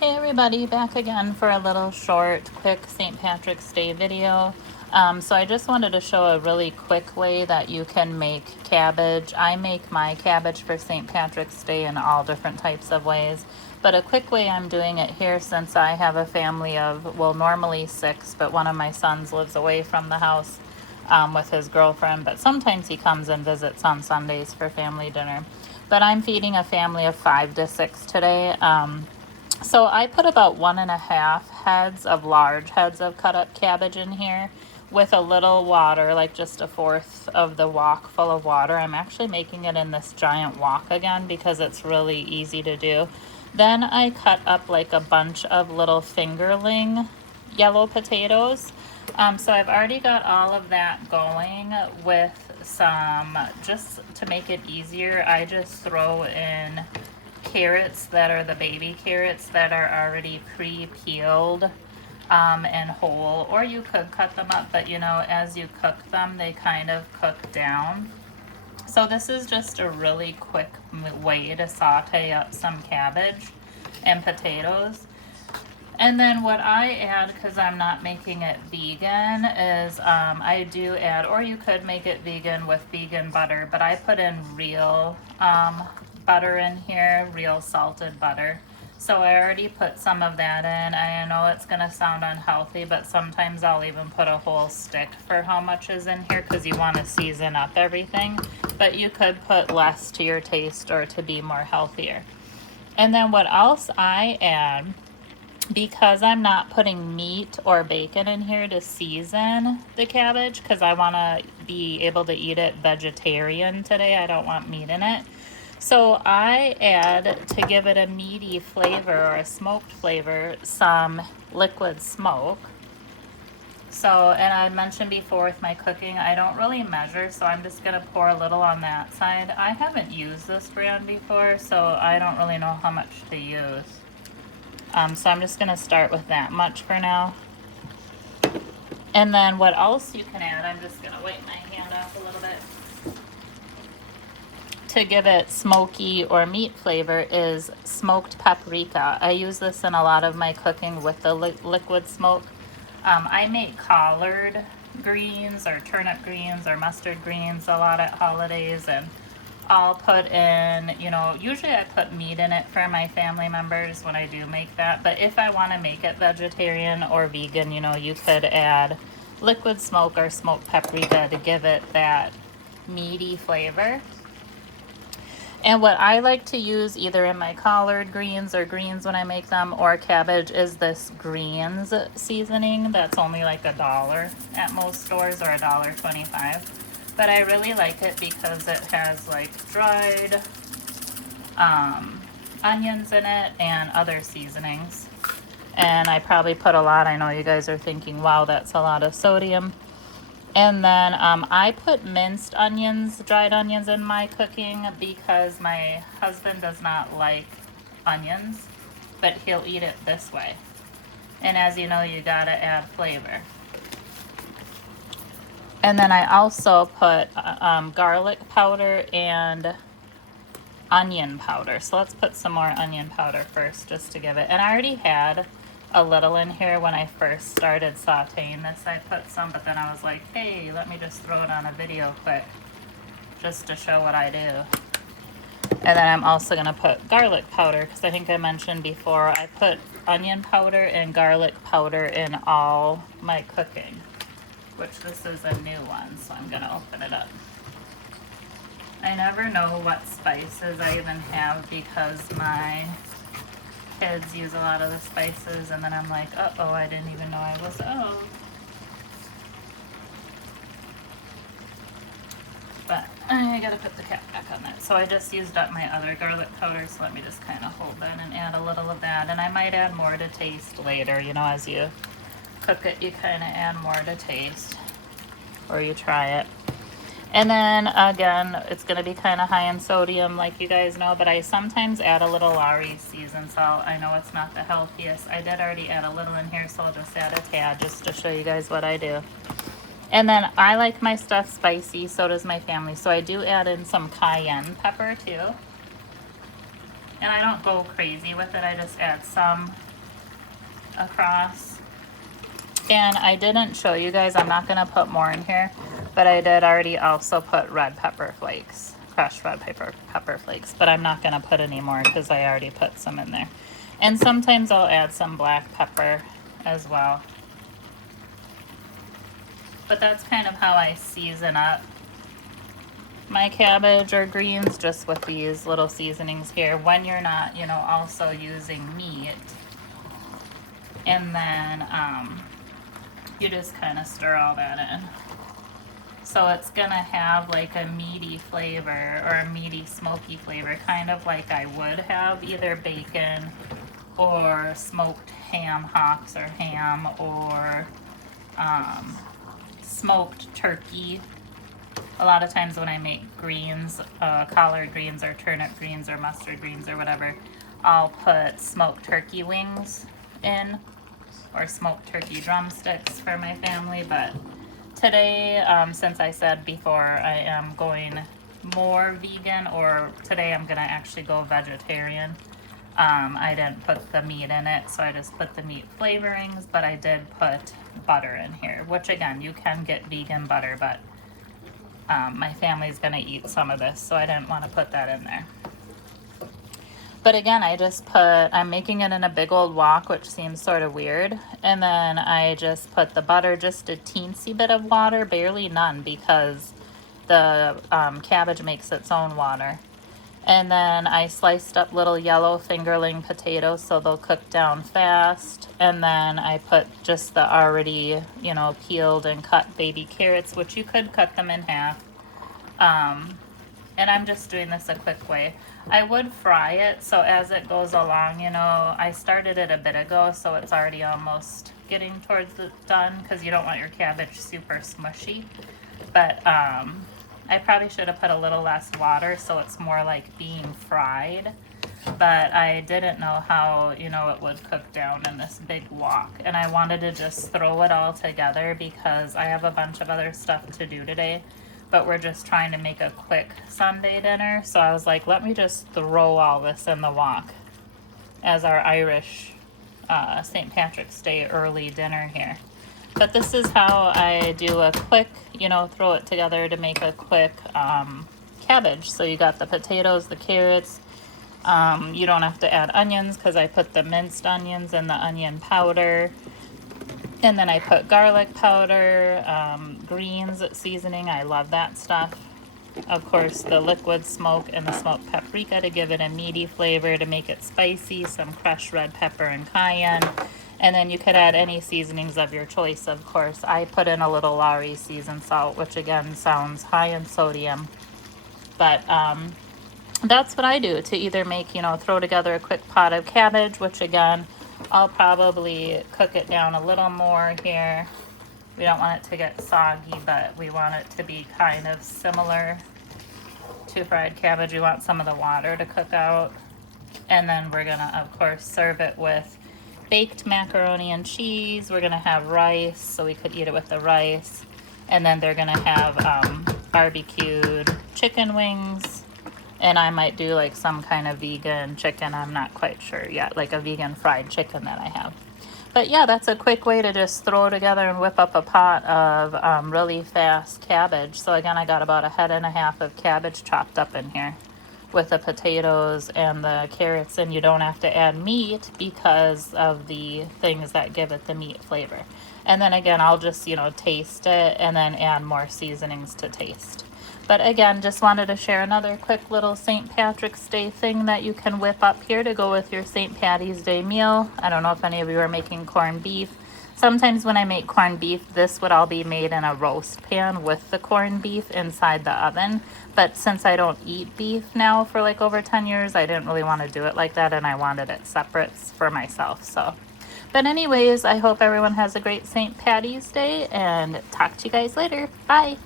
Hey everybody, back again for a little short, quick St. Patrick's Day video. So I just wanted to show a really quick way that you can make cabbage. I make my cabbage for St. Patrick's Day in all different types of ways. But a quick way I'm doing it here, since I have a family of, well, normally 6, but one of my sons lives away from the house with his girlfriend. But sometimes he comes and visits on Sundays for family dinner. But I'm feeding a family of 5 to 6 today. So I put about 1.5 heads of large heads of cut up cabbage in here with a little water, like just 1/4 of the wok full of water. I'm actually making it in this giant wok again because it's really easy to do. Then I cut up like a bunch of little fingerling yellow potatoes. So I've already got all of that going with some, just to make it easier, I just throw in carrots that are the baby carrots that are already pre-peeled and whole, or you could cut them up, but you know, as you cook them, they kind of cook down. So this is just a really quick way to saute up some cabbage and potatoes. And then what I add, because I'm not making it vegan, is I do add, or you could make it vegan with vegan butter, but I put in real butter in here, real salted butter. So I already put some of that in. I know it's going to sound unhealthy, but sometimes I'll even put a whole stick for how much is in here because you want to season up everything. But you could put less to your taste or to be more healthier. And then what else I add, because I'm not putting meat or bacon in here to season the cabbage, because I want to be able to eat it vegetarian today. I don't want meat in it. So I add, to give it a meaty flavor or a smoked flavor, some liquid smoke. So, and I mentioned before with my cooking, I don't really measure, so I'm just going to pour a little on that side. I haven't used this brand before, so I don't really know how much to use. So I'm just going to start with that much for now. And then what else you can add, I'm just going to wipe my hand off a little bit, to give it smoky or meat flavor, is smoked paprika. I use this in a lot of my cooking with the liquid smoke. I make collard greens or turnip greens or mustard greens a lot at holidays, and I'll put in, you know, usually I put meat in it for my family members when I do make that, but if I want to make it vegetarian or vegan, you know, you could add liquid smoke or smoked paprika to give it that meaty flavor. And what I like to use either in my collard greens or greens when I make them, or cabbage, is this greens seasoning that's only like $1 at most stores, or $1.25. But I really like it because it has like dried onions in it and other seasonings. And I probably put a lot. I know you guys are thinking, wow, that's a lot of sodium. And then I put minced onions, dried onions in my cooking because my husband does not like onions, but he'll eat it this way. And as you know, you gotta add flavor. And then I also put garlic powder and onion powder. So let's put some more onion powder first just to give it. And I already had a little in here when I first started sauteing this. I put some, but then I was like, hey, let me just throw it on a video quick just to show what I do. And then I'm also going to put garlic powder, because I think I mentioned before I put onion powder and garlic powder in all my cooking, which this is a new one, so I'm going to open it up. I never know what spices I even have because my kids use a lot of the spices, and then I'm like, uh-oh, I didn't even know I was out. But I gotta put the cap back on that. So I just used up my other garlic powder, so let me just kind of hold that and add a little of that. And I might add more to taste later. You know, as you cook it, you kind of add more to taste, or you try it. And then again, it's going to be kind of high in sodium, like you guys know, but I sometimes add a little Lawry's seasoned salt. I know it's not the healthiest. I did already add a little in here, so I'll just add a tad just to show you guys what I do. And then I like my stuff spicy, so does my family. So I do add in some cayenne pepper too. And I don't go crazy with it. I just add some across. And I didn't show you guys, I'm not gonna put more in here, but I did already also put red pepper flakes, crushed red pepper flakes, but I'm not gonna put any more because I already put some in there. And sometimes I'll add some black pepper as well. But that's kind of how I season up my cabbage or greens, just with these little seasonings here when you're not, you know, also using meat. And then you just kind of stir all that in. So it's gonna have like a meaty flavor or a meaty smoky flavor, kind of like I would have either bacon or smoked ham hocks or ham or smoked turkey. A lot of times when I make greens, collard greens or turnip greens or mustard greens or whatever, I'll put smoked turkey wings in, or smoked turkey drumsticks for my family. But today, since I said before I am going more vegan, or today I'm gonna actually go vegetarian, I didn't put the meat in it, so I just put the meat flavorings, but I did put butter in here, which again, you can get vegan butter, but my family's gonna eat some of this, so I didn't want to put that in there. But again, I'm making it in a big old wok, which seems sort of weird. And then I just put the butter, just a teensy bit of water, barely none, because the cabbage makes its own water. And then I sliced up little yellow fingerling potatoes so they'll cook down fast. And then I put just the already, you know, peeled and cut baby carrots, which you could cut them in half. And I'm just doing this a quick way. I would fry it, so as it goes along, you know, I started it a bit ago, so it's already almost getting towards the done, because you don't want your cabbage super smushy. But I probably should have put a little less water so it's more like being fried. But I didn't know how, you know, it would cook down in this big wok. And I wanted to just throw it all together because I have a bunch of other stuff to do today. But we're just trying to make a quick Sunday dinner. So I was like, let me just throw all this in the wok as our Irish St. Patrick's Day early dinner here. But this is how I do a quick, you know, throw it together to make a quick cabbage. So you got the potatoes, the carrots. You don't have to add onions because I put the minced onions and the onion powder. And then I put garlic powder, greens seasoning. I love that stuff. Of course, the liquid smoke and the smoked paprika to give it a meaty flavor, to make it spicy, some crushed red pepper and cayenne. And then you could add any seasonings of your choice, of course. I put in a little Lowry seasoned salt, which again sounds high in sodium. But that's what I do to either make, you know, throw together a quick pot of cabbage, which again, I'll probably cook it down a little more here. We don't want it to get soggy, but we want it to be kind of similar to fried cabbage. We want some of the water to cook out. And then we're gonna, of course, serve it with baked macaroni and cheese. We're gonna have rice, so we could eat it with the rice. And then they're gonna have barbecued chicken wings. And I might do like some kind of vegan chicken. I'm not quite sure yet, like a vegan fried chicken that I have. But yeah, that's a quick way to just throw together and whip up a pot of really fast cabbage. So again, I got about a head and a half of cabbage chopped up in here with the potatoes and the carrots. And you don't have to add meat because of the things that give it the meat flavor. And then again, I'll just, you know, taste it and then add more seasonings to taste. But again, just wanted to share another quick little St. Patrick's Day thing that you can whip up here to go with your St. Patty's Day meal. I don't know if any of you are making corned beef. Sometimes when I make corned beef, this would all be made in a roast pan with the corned beef inside the oven. But since I don't eat beef now for like over 10 years, I didn't really want to do it like that, and I wanted it separate for myself. So, but anyways, I hope everyone has a great St. Patty's Day, and talk to you guys later. Bye.